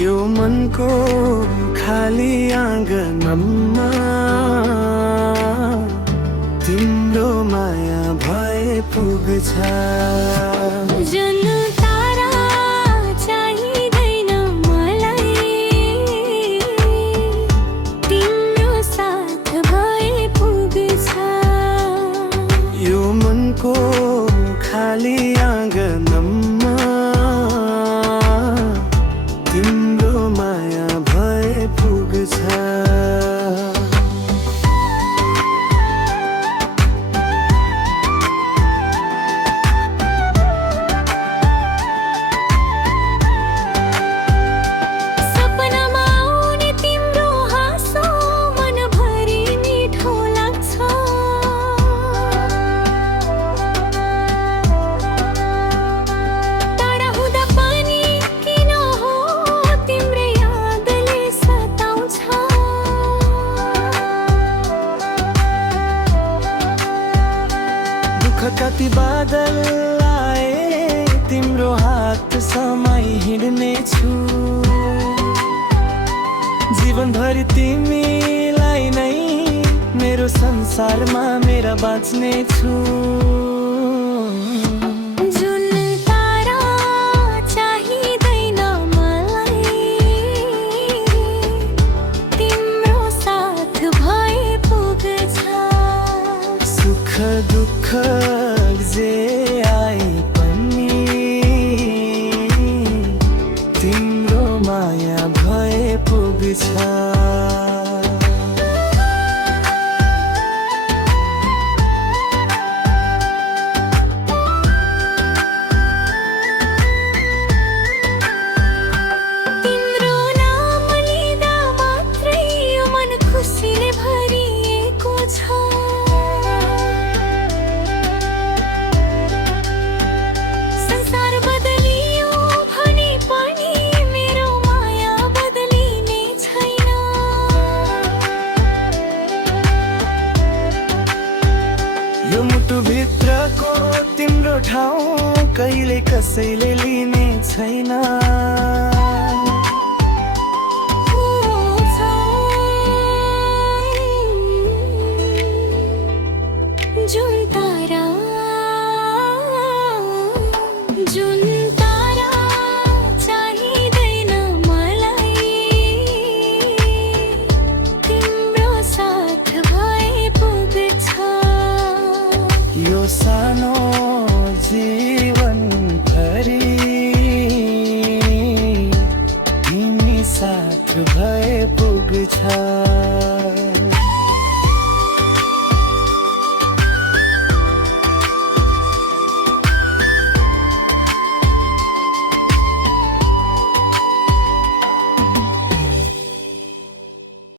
यो मनको खाली आँगनमा तिम्रो माया भए पुग्छ। जुन तारा चाहिँदैन मलाई, तिम्रो साथ भए पुग्छ। यो मनको खाली आँगनमा तिम्रो माया भए पुग्छ। सपनामा आउने तिम्रो हाँसो मनभरि मिठो लाग्छ। टाढा हुँदा पनि किन हो तिम्रै यादले सताउँछ। दुःख कति बादल आए तिम्रो हात समाई हिँड्ने छु। जीवनभरि तिमीलाई नै मेरो संसारमा मेरा बाँच्ने छु। जुन तारा चाहिँदैन मलाई, तिम्रो साथ भए पुग्छ। सुख दुःख जे आए पनि तिम्रो माया भए पुग्छ। तिम्रो नाम लिँदा मात्रै यो मन खुसीले भरिएको छ। संसार बदलियो भने पनि मेरो माया बदलिने छैन। यो मुटुभित्रको तिम्रो ठाउँ कहिले कसैले लिने छैन।